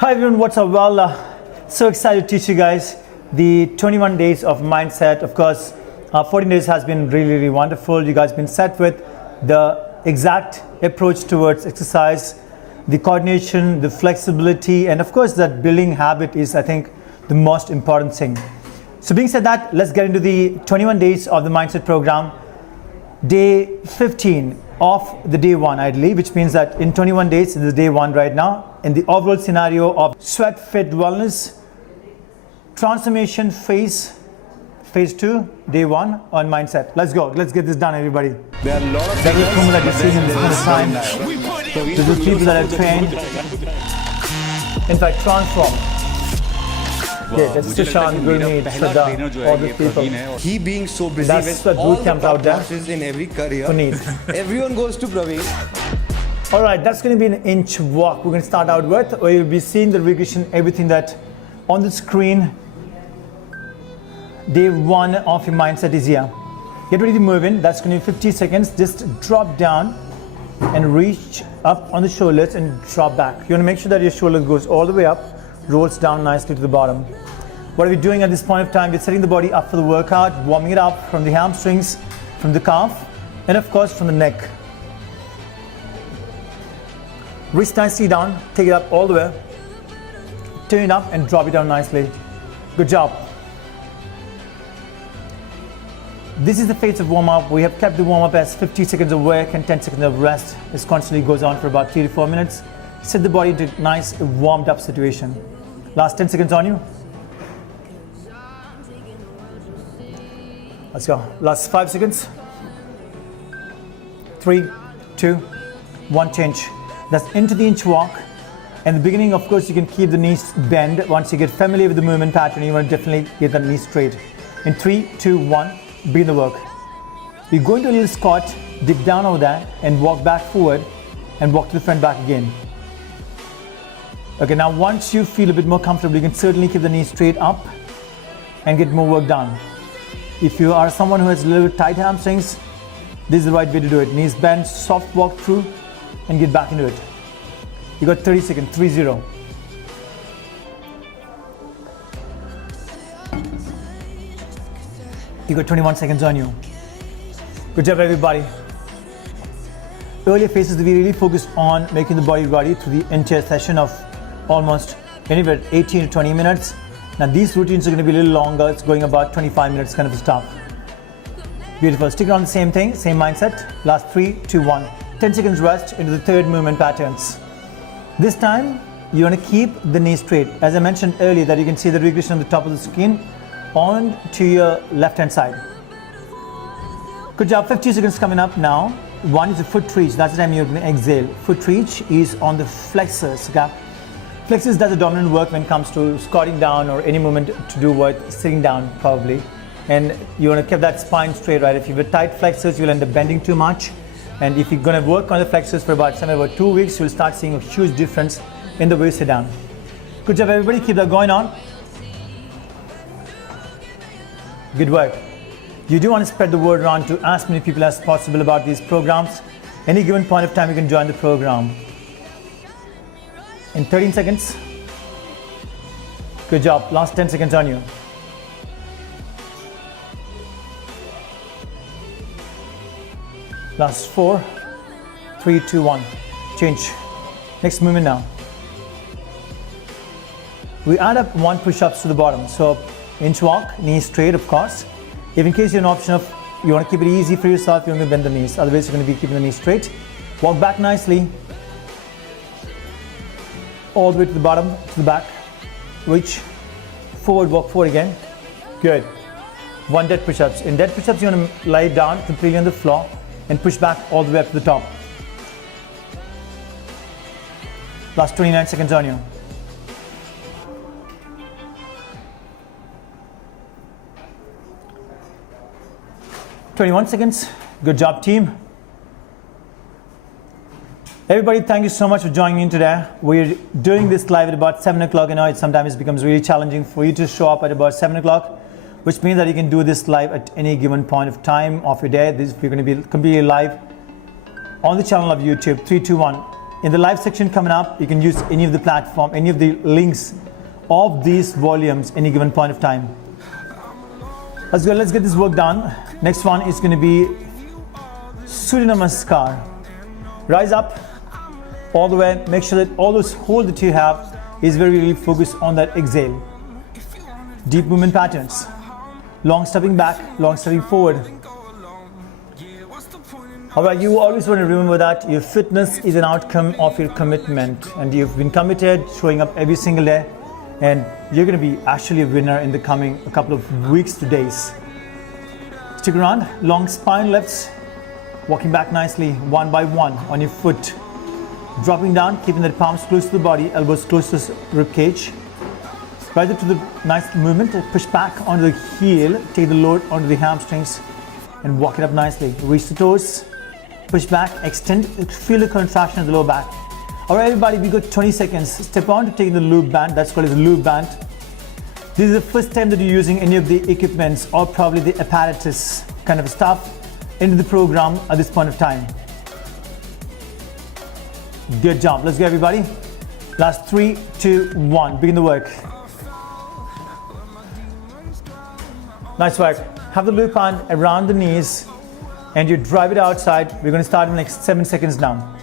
Hi everyone, what's up? Well, so excited to teach you guys the 21 days of mindset. Of course, 14 days has been really wonderful. You guys been set with the exact approach towards exercise, the coordination, the flexibility, and of course that building habit is, I think, the most important thing. So being said that, let's get into the 21 days of the mindset program. Day 15 of the day one, ideally, which means that in 21 days, this is day one right now, in the overall scenario of sweat, fit, wellness, transformation phase 2, day one on mindset. Let's go. Let's get this done, everybody. There are a lot of that you've seen in this kind of time. This is people that I've trained. In fact, transform. Yeah, that's Sushant, Gurmeet, Shraddha, all these people. He being so busy That's with the all boot the camp out there. classes in every career. Puneet. Everyone goes to Praveen. All right, that's going to be an inch walk. We're going to start out with, where you'll be seeing the regression, everything that on the screen. Day one of your mindset is here. Get ready to move in. That's going to be 50 seconds. Just drop down and reach up on the shoulders and drop back. You want to make sure that your shoulder goes all the way up, rolls down nicely to the bottom. What are we doing at this point of time? We're setting the body up for the workout, warming it up from the hamstrings, from the calf, and of course from the neck. Wrist nicely down, take it up all the way, turn it up and drop it down nicely. Good job. This is the phase of warm-up. We have kept the warm-up as 50 seconds of work and 10 seconds of rest. This constantly goes on for about 3 to 4 minutes. Set the body into a nice warmed up situation. Last 10 seconds on you. Let's go. Last 5 seconds. 3, 2, 1, change. That's into the inch walk. And the beginning, of course, you can keep the knees bent. Once you get familiar with the movement pattern, you want to definitely get the knees straight. In 3, 2, 1, begin the work. You go into a little squat, dip down over that, and walk back forward, and walk to the front back again. Okay, now once you feel a bit more comfortable, you can certainly keep the knees straight up and get more work done. If you are someone who has a little bit tight hamstrings, this is the right way to do it. Knees bent, soft walk through, and get back into it. You got 30 seconds, 3-0. You got 21 seconds on you. Good job, everybody. Earlier phases, we really focused on making the body ready through the entire session of almost anywhere 18 to 20 minutes. Now these routines are going to be a little longer. It's going about 25 minutes kind of stuff. Beautiful. Stick on the same thing, same mindset. Last 3, 2, 1. 10 seconds rest into the third movement patterns. This time, you want to keep the knee straight. As I mentioned earlier, that you can see the regression on the top of the screen on to your left hand side. Good job. 50 seconds coming up now. One is the foot reach. That's the time you're going to exhale. Foot reach is on the flexors. Okay? Flexors does the dominant work when it comes to squatting down or any movement to do with sitting down probably. And you want to keep that spine straight, right? If you have tight flexors, you'll end up bending too much. And if you're going to work on the flexors for about 2 weeks, you'll start seeing a huge difference in the way you sit down. Good job, everybody. Keep that going on. Good work. You do want to spread the word around to as many people as possible about these programs. Any given point of time, you can join the program. In 13 seconds. Good job. Last 10 seconds on you. Last 4, 3, 2, 1. Change. Next movement now. We add up 1 push-ups to the bottom. So inch walk, knees straight, of course. If in case you're an option of you want to keep it easy for yourself, you want to bend the knees. Otherwise, you're going to be keeping the knees straight. Walk back nicely. All the way to the bottom, to the back. Reach. Forward, walk forward again. Good. 1 dead push-ups. In dead push-ups, you want to lie down completely on the floor and push back all the way up to the top. Last 29 seconds on you. "21 seconds. Good job, team. Everybody, thank you so much for joining in today. We're doing this live at about 7 o'clock. I know it sometimes becomes really challenging for you to show up at about 7 o'clock, which means that you can do this live at any given point of time of your day. We're going to be completely live on the channel of YouTube. 3, 2, 1. in the live section coming up, you can use any of the platform, any of the links of these volumes any given point of time. Let's go, let's get this work done. Next one is going to be Surya Namaskar. Rise up all the way, make sure that all those hold that you have is very really focused on that exhale. Deep movement patterns. Long stepping back, long stepping forward. Alright, you always want to remember that your fitness is an outcome of your commitment, and you've been committed, showing up every single day, and you're going to be actually a winner in the coming a couple of weeks to days. Stick around, long spine lifts, walking back nicely one by one on your foot. Dropping down, keeping the palms close to the body, elbows close to the rib cage. Right up to the nice movement, push back onto the heel, take the load onto the hamstrings and walk it up nicely. Reach the toes, push back, extend, feel the contraction of the lower back. Alright everybody, we got 20 seconds. Step on to taking the loop band, that's called as a loop band. This is the first time that you're using any of the equipments or probably the apparatus kind of stuff into the program at this point of time. Good job, let's go everybody. Last 3, 2, 1, begin the work. Nice work. Have the loop band around the knees and you drive it outside. We're going to start in the next 7 seconds now.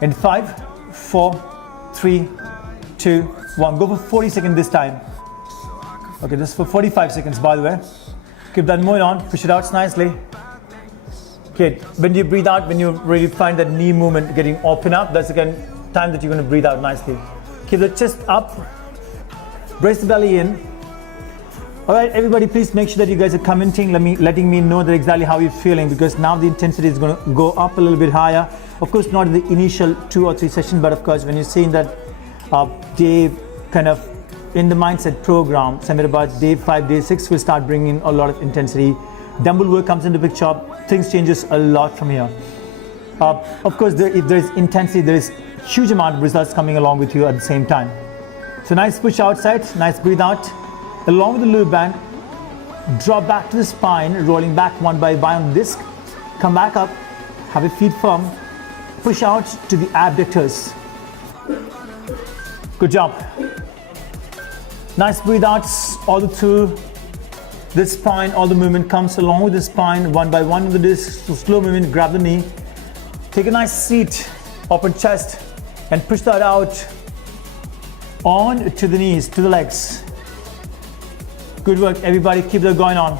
In 5, 4, 3, 2, 1. Go for 40 seconds this time. Okay, this is for 45 seconds by the way. Keep that moving on, push it out nicely. Okay, when you breathe out, when you really find that knee movement getting open up, that's again time that you're going to breathe out nicely. Keep the chest up, brace the belly in. Alright everybody, please make sure that you guys are commenting, letting me know that exactly how you're feeling, because now the intensity is going to go up a little bit higher. Of course not in the initial 2 or 3 sessions, but of course when you're seeing that day kind of in the mindset program, somewhere about day 5, day 6, we'll start bringing a lot of intensity. Dumbbell work comes into the picture, things changes a lot from here. Of course if there's intensity, there is huge amount of results coming along with you at the same time. So nice push outside, nice breathe out. Along with the loop band, drop back to the spine, rolling back one by one on the disc. Come back up, have your feet firm, push out to the abductors. Good job. Nice breathe outs all the through the spine, all the movement comes along with the spine, one by one with the disc. So slow movement, grab the knee, take a nice seat, open chest, and push that out on to the knees, to the legs. Good work, everybody, keep that going on.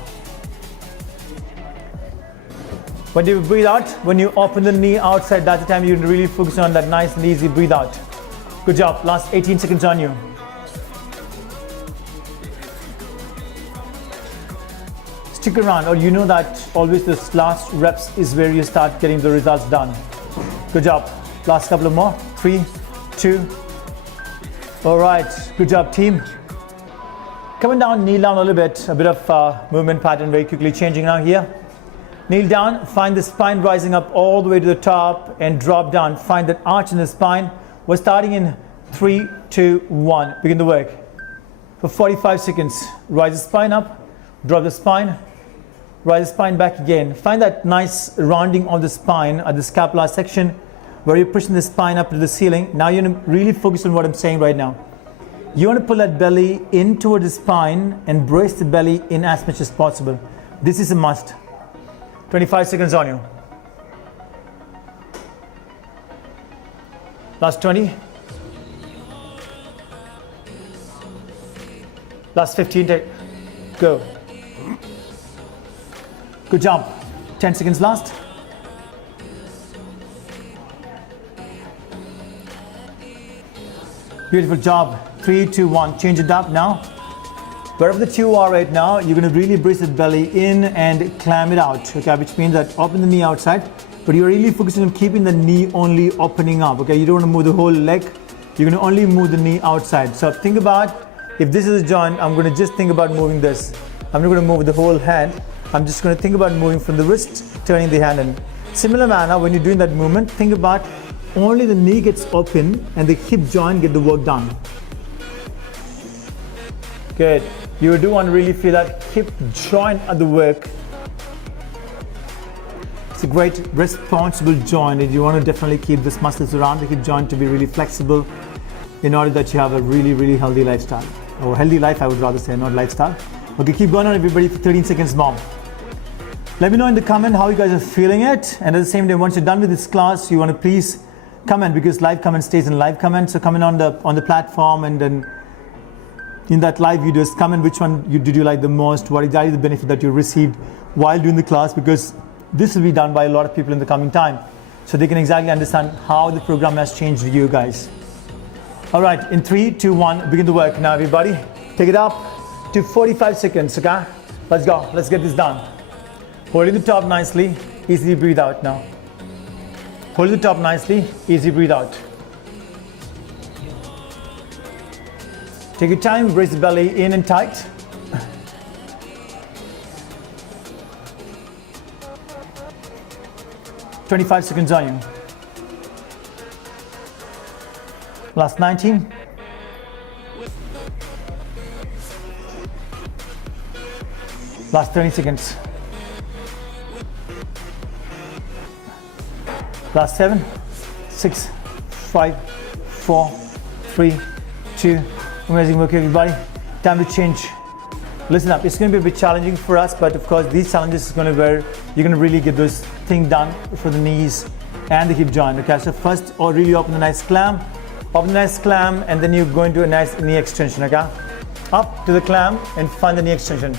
When you breathe out, when you open the knee outside, that's the time you can really focus on that nice and easy breathe out. Good job, last 18 seconds on you. Stick around, or you know that always this last reps is where you start getting the results done. Good job, last couple of more, 3, 2. All right, good job team. Coming down, kneel down a little bit, a bit of movement pattern very quickly changing now here. Kneel down, find the spine rising up all the way to the top and drop down. Find that arch in the spine. We're starting in 3, 2, 1. Begin the work. For 45 seconds, rise the spine up, drop the spine, rise the spine back again. Find that nice rounding of the spine at the scapular section where you're pushing the spine up to the ceiling. Now you're going to really focus on what I'm saying right now. You want to pull that belly in toward the spine and brace the belly in as much as possible. This is a must. 25 seconds on you. Last 20. Last 15, go. Good job. 10 seconds last. Beautiful job. 3, 2, 1. Change it up now. Wherever the two are right now, you're going to really brace the belly in and climb it out. Okay, which means that open the knee outside, but you're really focusing on keeping the knee only opening up. Okay, you don't want to move the whole leg. You're going to only move the knee outside. So think about, if this is a joint, I'm going to just think about moving this. I'm not going to move the whole hand. I'm just going to think about moving from the wrist, turning the hand in. Similar manner, when you're doing that movement, think about only the knee gets open and the hip joint get the work done. Good. You do want to really feel that hip joint at the work. a great responsible joint, and you want to definitely keep this muscles around the hip joint to be really flexible in order that you have a really, really healthy lifestyle. Or healthy life, I would rather say, not lifestyle. Okay, keep going on everybody for 13 seconds more. Let me know in the comment how you guys are feeling it. And at the same time, once you're done with this class, you want to please comment, because live comment stays in live comment. So comment on the platform, and then in that live videos, comment which one did you like the most, what exactly the benefit that you received while doing the class, because this will be done by a lot of people in the coming time, so they can exactly understand how the program has changed you guys. All right, in 3, 2, 1, begin the work now, everybody. Take it up to 45 seconds, okay? Let's go, let's get this done. Holding the top nicely, easily breathe out now. Hold the top nicely, easy breathe out. Take your time, brace the belly in and tight. "25 seconds on you. Last 19. Last 30 seconds. Last 7, 6, 5, 4, 3, 2. Amazing work, everybody. Time to change. Listen up, it's going to be a bit challenging for us, but of course these challenges is going to where you're going to really get those things done for the knees and the hip joint. Okay, so first, really open a nice clam, and then you go into a nice knee extension. Okay, up to the clam and find the knee extension.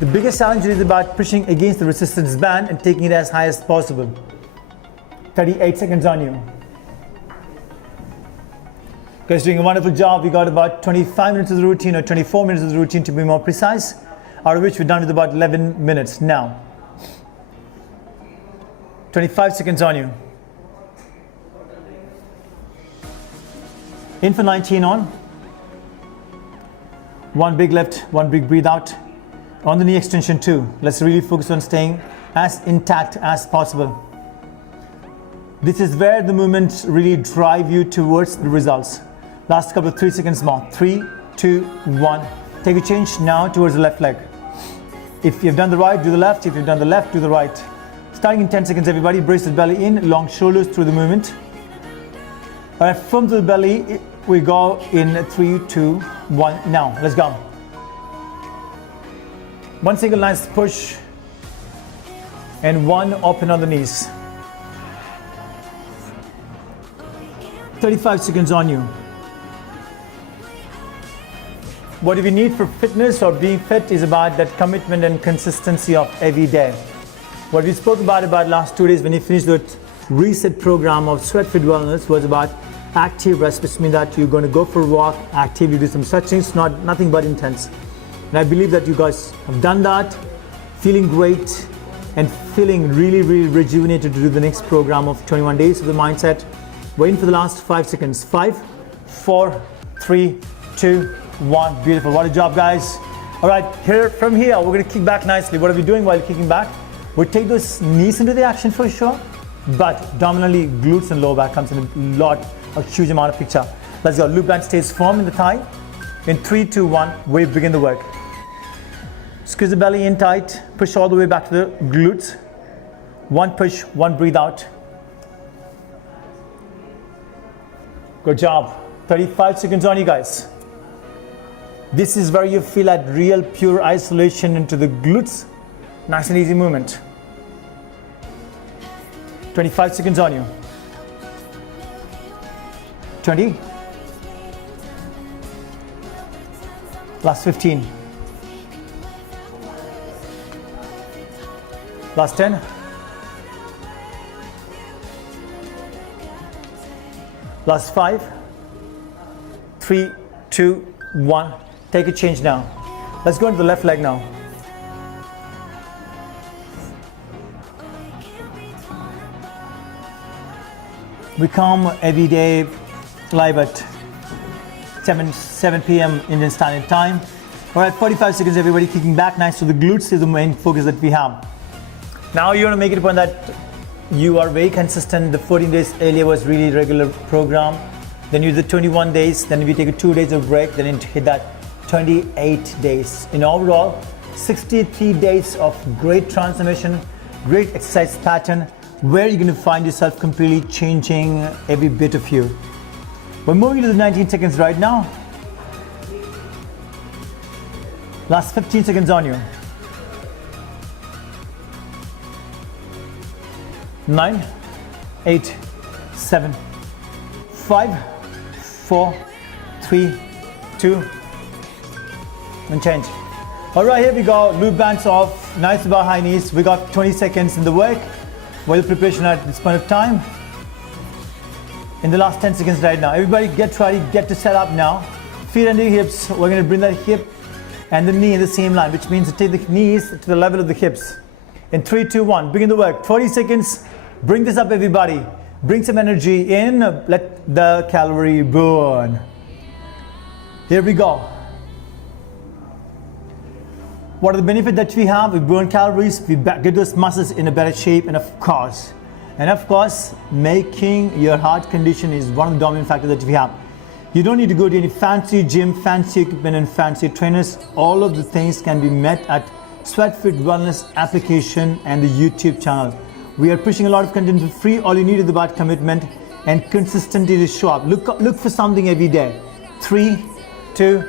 The biggest challenge is about pushing against the resistance band and taking it as high as possible. 38 seconds on you. Guys, doing a wonderful job. We got about 25 minutes of the routine, or 24 minutes of the routine to be more precise, out of which we're done with about 11 minutes now. 25 seconds on you. In for 19 on. One big lift, one big breathe out. On the knee extension too. Let's really focus on staying as intact as possible. This is where the movements really drive you towards the results. Last couple of 3 seconds more. 3, 2, 1. Take a change now towards the left leg. If you've done the right, do the left. If you've done the left, do the right. Starting in 10 seconds, everybody. Brace the belly in, long shoulders through the movement. All right, from to the belly, we go in 3, 2, 1. Now, let's go. One single nice push, and one open on the knees. 35 seconds on you. What we need for fitness or being fit is about that commitment and consistency of every day. What we spoke about last 2 days when you finished the reset program of Sweat Fit Wellness was about active rest, which means that you're going to go for a walk, actively do some stretching, nothing but intense. And I believe that you guys have done that, feeling great and feeling really, really rejuvenated to do the next program of 21 days of the mindset. Waiting for the last 5 seconds. 5, 4, 3, 2, 1. Beautiful. What a job, guys. All right, from here, we're going to kick back nicely. What are we doing while kicking back? We take those knees into the action for sure, but dominantly glutes and lower back comes in a huge amount of picture. Let's go. Loop band stays firm in the thigh. In 3, 2, 1, we begin the work. Squeeze the belly in tight. Push all the way back to the glutes. One push, one breathe out. Good job. 35 seconds on you guys. This is where you feel that real pure isolation into the glutes. Nice and easy movement. 25 seconds on you. 20. Last 15. Last 10. Last 5. 3, 2, 1. Take a change now. Let's go into the left leg now. We come every day live at 7 p.m. Indian Standard Time. All right, 45 seconds, everybody, kicking back nice. So the glutes is the main focus that we have. Now you want to make it a point that you are very consistent. The 14 days earlier was really regular program. Then you did 21 days. Then we take a 2 days of break. Then it hit that 28 days. In overall, 63 days of great transformation, great exercise pattern, where you're going to find yourself completely changing every bit of you. We're moving to the 19 seconds right now. Last 15 seconds on you. 9, 8, 7, 5, 4, 3, 2, and change. All right, here we go. Loop bands off, nice bar high knees. We got 20 seconds in the work. Well preparation at this point of time. In the last 10 seconds right now. Everybody get ready, get to set up now. Feet under your hips. We're going to bring that hip and the knee in the same line, which means to take the knees to the level of the hips. In 3, 2, 1, begin the work. 20 seconds. Bring this up, everybody. Bring some energy in. Let the calorie burn. Here we go. What are the benefits that we have? We burn calories, we get those muscles in a better shape, and of course, making your heart condition is one of the dominant factors that we have. You don't need to go to any fancy gym, fancy equipment, and fancy trainers. All of the things can be met at Sweatfit Wellness application and the YouTube channel. We are pushing a lot of content for free. All you need is about commitment and consistency to show up. Look for something every day. 3, 2,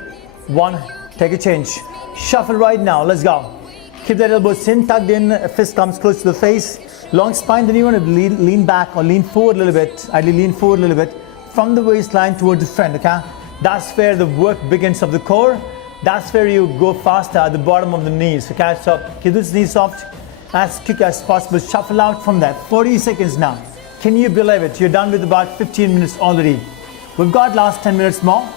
1, take a change. Shuffle right now, let's go. Keep that elbows in, tucked in, fist comes close to the face. Long spine, then you want to lean back or lean forward a little bit. Ideally lean forward a little bit from the waistline towards the front, okay? That's where the work begins of the core. That's where you go faster at the bottom of the knees, okay? So keep those knees soft, as quick as possible. Shuffle out from that. 40 seconds now. Can you believe it? You're done with about 15 minutes already. We've got last 10 minutes more.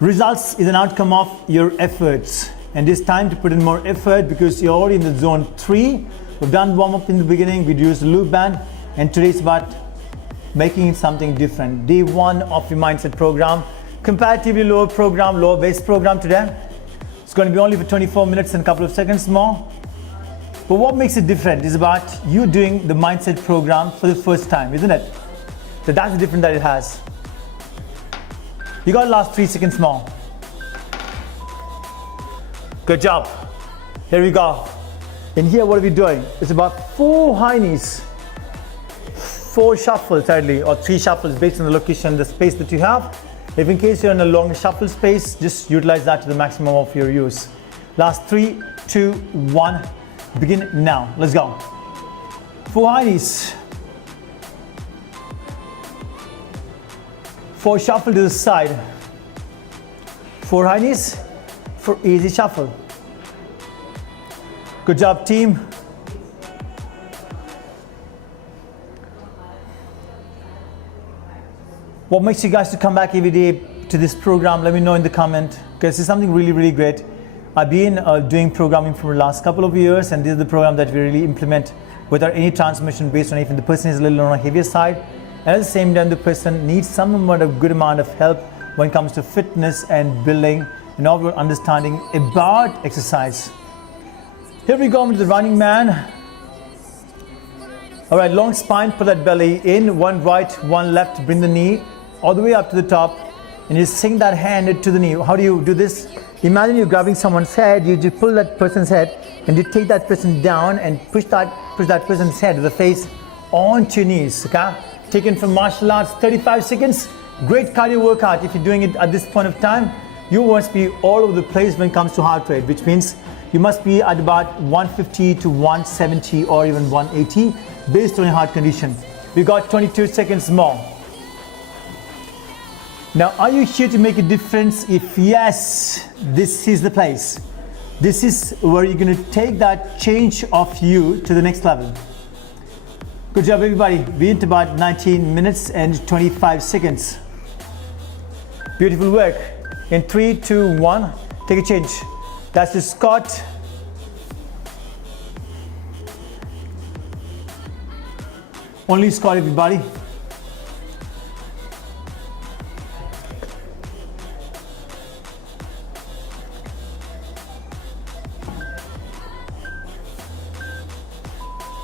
Results is an outcome of your efforts, and it's time to put in more effort because you're already in the zone 3. We've done warm up in the beginning, we used the loop band, and today's about making it something different. Day 1 of your mindset program, comparatively lower program, lower base program today. It's going to be only for 24 minutes and a couple of seconds more. But what makes it different is about you doing the mindset program for the first time, isn't it? So that's the difference that it has. You got the last 3 seconds more. Good job. Here we go. In here, what are we doing? It's about 4 high knees, 4 shuffles, sadly, or 3 shuffles based on the location, the space that you have. If in case you're in a long shuffle space, just utilize that to the maximum of your use. Last 3, 2, 1. Begin now. Let's go. 4 high knees. 4 shuffle to the side. 4 high knees for easy shuffle. Good job, team. What makes you guys to come back every day to this program? Let me know in the comment, because it's something really, really great. I've been doing programming for the last couple of years, and this is the program that we really implement without any transmission based on if the person is a little on the heavier side. And at the same time, the person needs some amount of good amount of help when it comes to fitness and building and overall understanding about exercise. Here we go with the running man. All right, long spine, put that belly in, one right, one left, bring the knee all the way up to the top, and you sink that hand to the knee. How do you do this? Imagine you're grabbing someone's head, you just pull that person's head, and you take that person down and push that person's head to the face onto your knees, okay? Taken from martial arts, 35 seconds. Great cardio workout. If you're doing it at this point of time, you must be all over the place when it comes to heart rate, which means you must be at about 150 to 170 or even 180 based on your heart condition. We got 22 seconds more. Now, are you here to make a difference? If yes, this is the place. This is where you're going to take that change of you to the next level. Good job, everybody. We're into about 19 minutes and 25 seconds. Beautiful work. In 3, 2, 1, take a change. That's the squat. Only squat, everybody.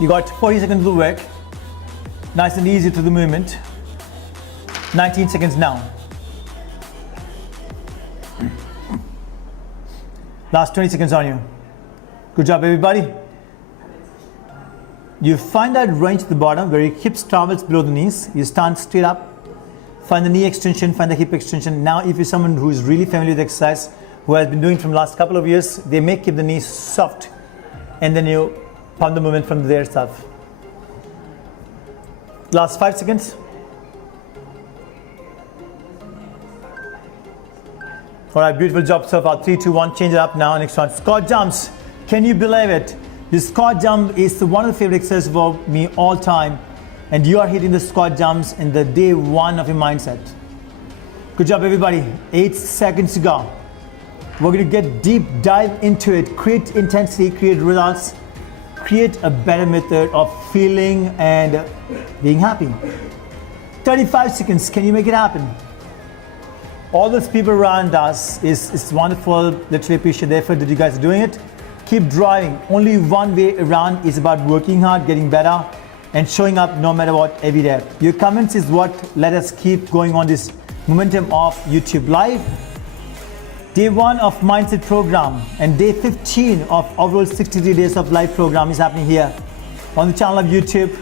You got 40 seconds to the work. Nice and easy to the movement. 19 seconds now. Last 20 seconds on you. Good job, everybody. You find that range at the bottom where your hips travels below the knees. You stand straight up. Find the knee extension, find the hip extension. Now if you're someone who is really familiar with exercise, who has been doing it from the last couple of years, they may keep the knees soft and then you pump the movement from there itself. Last 5 seconds. All right, beautiful job so far. 3, 2, 1, change it up now. Next one, squat jumps. Can you believe it? The squat jump is one of the favorite exercises for me all time. And you are hitting the squat jumps in the day 1 of your mindset. Good job, everybody. 8 seconds to go. We're going to get deep dive into it. Create intensity, create results, create a better method of feeling and being happy. 35 seconds. Can you make it happen? All those people around us is wonderful. Literally appreciate the effort that you guys are doing it. Keep driving. Only one way around is about working hard, getting better, and showing up no matter what every day. Your comments is what let us keep going on this momentum of YouTube Live. Day 1 of Mindset program and day 15 of overall 63 days of live program is happening here on the channel of YouTube.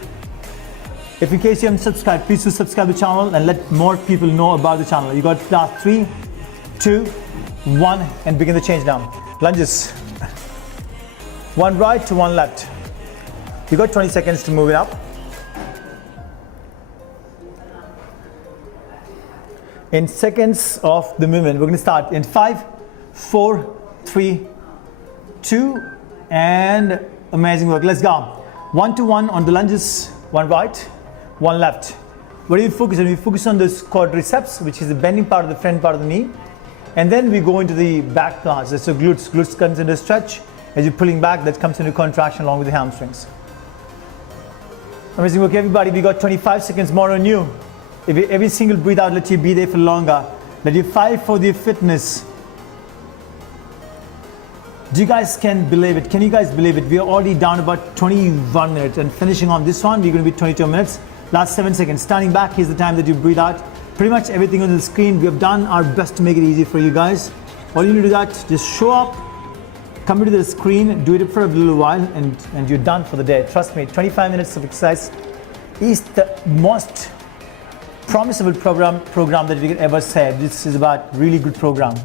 If in case you haven't subscribed, please do subscribe to the channel and let more people know about the channel. You got class 3, 2, 1 and begin the change now. Lunges. 1 right to 1 left. You got 20 seconds to move it up. In seconds of the movement, we're going to start in 5, 4, 3, 2, and amazing work. Let's go. 1 to 1 on the lunges, 1 right, 1 left. What do you focus on? We focus on the quadriceps, which is the bending part of the front part of the knee. And then we go into the back plants. That's the glutes. Glutes comes into stretch. As you're pulling back, that comes into contraction along with the hamstrings. Amazing work, everybody. We got 25 seconds more on you. If every single breathe out, let you be there for longer. Let you fight for the fitness. Do you guys can believe it? Can you guys believe it? We are already down about 21 minutes and finishing on this one, we're going to be 22 minutes. Last 7 seconds. Standing back is the time that you breathe out. Pretty much everything on the screen. We have done our best to make it easy for you guys. All you need to do that, just show up, come into the screen, do it for a little while and you're done for the day. Trust me, 25 minutes of exercise is the most promisable program that we could ever say. This is about really good program.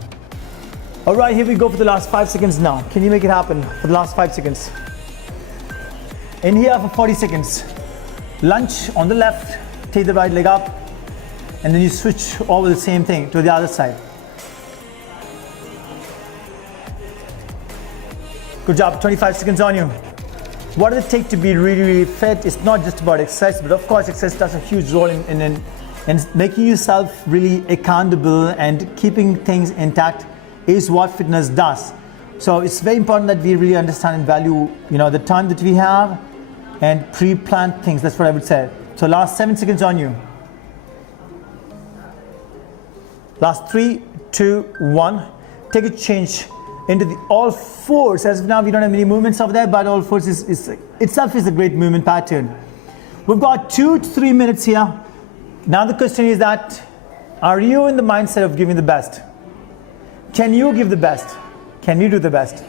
All right, here we go for the last 5 seconds now. Can you make it happen for the last 5 seconds? In here for 40 seconds. Lunge on the left, take the right leg up, and then you switch over the same thing to the other side. Good job, 25 seconds on you. What does it take to be really, really fit? It's not just about exercise, but of course exercise does a huge role in making yourself really accountable and keeping things intact is what fitness does. So it's very important that we really understand and value, the time that we have and pre-plan things. That's what I would say. So last 7 seconds on you. Last 3, 2, 1. Take a change into the all fours. As of now, we don't have many movements over there, but all fours itself is a great movement pattern. We've got 2 to 3 minutes here. Now the question is that, are you in the mindset of giving the best? Can you give the best? Can you do the best?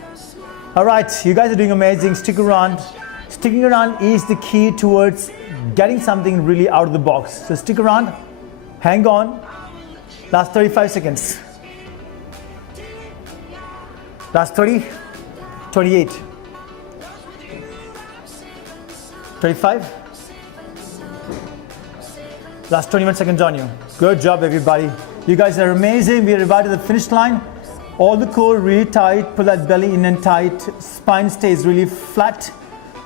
All right, you guys are doing amazing. Stick around. Sticking around is the key towards getting something really out of the box. So stick around, hang on. Last 35 seconds. Last 30, 28, 25. Last 21 seconds on you. Good job, everybody. You guys are amazing. We are about to the finish line. All the core really tight. Pull that belly in and tight. Spine stays really flat.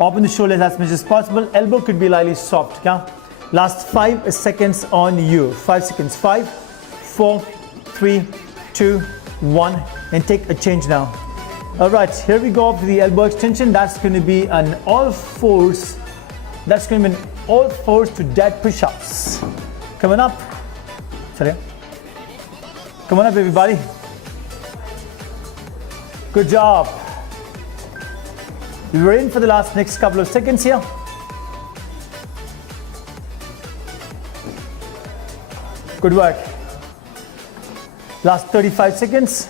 Open the shoulders as much as possible. Elbow could be lightly soft. Yeah? Last 5 seconds on you. 5 seconds. 5, 4, 3, 2, 1. And take a change now. All right, here we go up to the elbow extension. That's going to be an all fours. That's going to be an all fours to dead push-ups. Coming up. Sorry. Come on up, everybody. Good job. We're in for the next couple of seconds here. Good work. Last 35 seconds.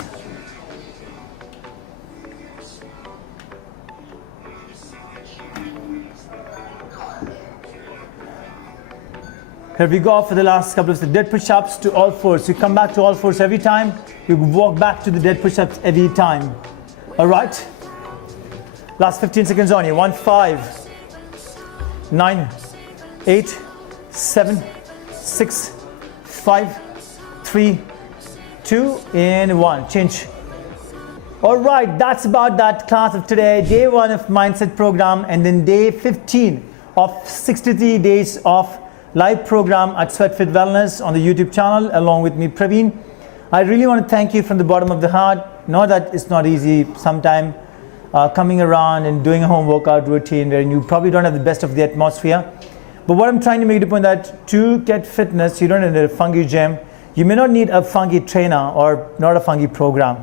Here we go for the last couple of the dead push-ups to all fours. You come back to all fours every time. You walk back to the dead push-ups every time. All right. Last 15 seconds on you. 1, 5, 9, 8, 7, 6, 5, 3, 2, and 1. Change. All right, that's about that class of today. Day 1 of Mindset program, and then day 15 of 63 days of live program at Sweatfit Wellness on the YouTube channel, along with me, Praveen. I really want to thank you from the bottom of the heart. Know that it's not easy sometimes coming around and doing a home workout routine where you probably don't have the best of the atmosphere. But what I'm trying to make the point that to get fitness, you don't need a funky gym. You may not need a funky trainer or not a funky program.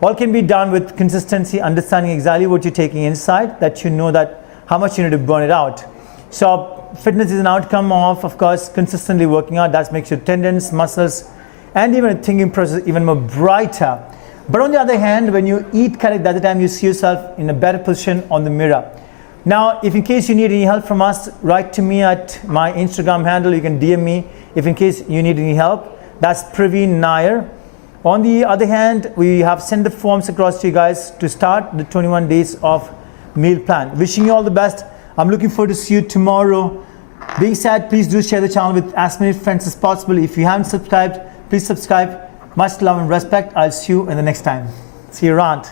All can be done with consistency, understanding exactly what you're taking inside, that you know that how much you need to burn it out. So fitness is an outcome of course, consistently working out. That makes your tendons, muscles, and even a thinking process even more brighter. But on the other hand, when you eat correct, that's the time you see yourself in a better position on the mirror. Now, if in case you need any help from us, write to me at my Instagram handle. You can DM me if in case you need any help. That's Praveen Nair. On the other hand, we have sent the forms across to you guys to start the 21 days of meal plan. Wishing you all the best. I'm looking forward to see you tomorrow. Being said, please do share the channel with as many friends as possible. If you haven't subscribed, please subscribe. Much love and respect. I'll see you in the next time. See you around.